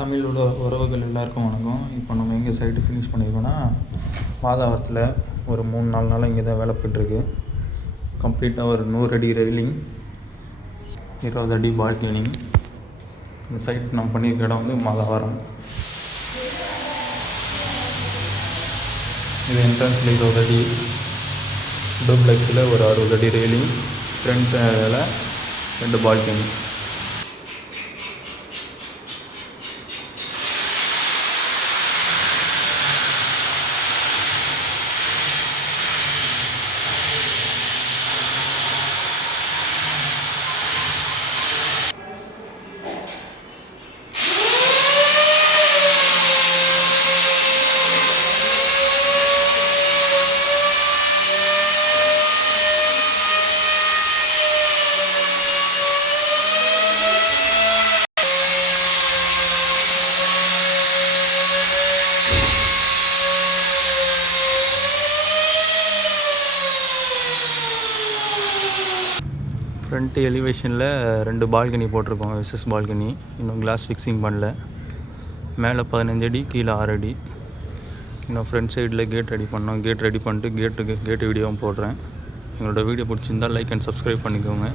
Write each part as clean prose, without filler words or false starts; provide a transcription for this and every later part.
தமிழ் உறவுகள் எல்லாருக்கும் வணக்கம். இப்போ நம்ம எங்கே சைட்டு ஃபினிஷ் பண்ணியிருக்கோன்னா மாதாவரத்தில் ஒரு 3-4 நாளாக இங்கே தான் வேலை போய்ட்டுருக்கு. கம்ப்ளீட்டாக ஒரு 100 அடி ரெயிலிங், 20 அடி பால்கனி. இந்த சைட் நம்ம பண்ணியிருக்க இடம் வந்து மாதாவரம். இது என்ட்ரன்ஸில் 20 அடி, டூப்ளெக்ஸில் ஒரு 60 அடி ரெயிலிங், ஃப்ரண்ட்டில் 2 பால்கனி. ஃப்ரண்ட் எலிவேஷனில் 2 பால்கனி போட்டிருக்கோம், விசஸ் பால்கனி. இன்னும் கிளாஸ் ஃபிக்ஸிங் பண்ணல. மேலே 15 அடி, கீழே 6 அடி. இன்னும் ஃப்ரண்ட் சைடில் கேட் ரெடி பண்ணோம். கேட் ரெடி பண்ணிட்டு கேட்டு வீடியோவும் போடுறேன். எங்களோட வீடியோ பிடிச்சிருந்தால் லைக் அண்ட் சப்ஸ்கிரைப் பண்ணிக்கோங்க.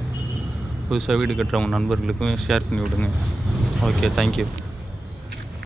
புதுசாக வீடு கட்டுறவங்க நண்பர்களுக்கும் ஷேர் பண்ணி விடுங்க. Okay, thank you.